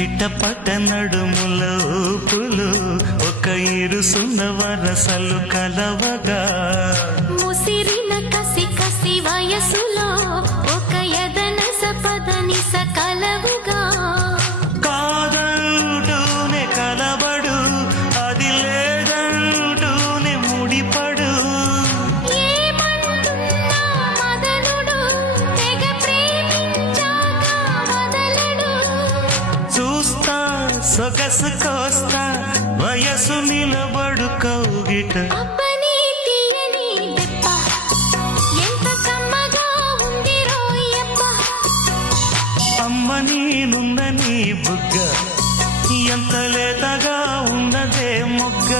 చిట్టపట్ట నడుముల ఊపులు ఒక ఇరుసున్న వరసలు కలవగా ముసిరిన కసి కసి వయసులో ఒక యదన సపదని సకలవుగా కాదంటూనే కలబడు అది లేదంటూనే ముడిపడు ఏమంటున్నా మదనుడు తెగ ప్రేమించాక వదలడు చూస్తా సొగసు కోస్తా వయసు నిలబడు కౌగిట అబ్బని తీయని దెబ్బ ఎంత కమ్మగా ఉంది రోయప్ప అమ్మ నేనున్న నీ బుగ్గ ఎంత లేతగా ఉన్నదే మొగ్గ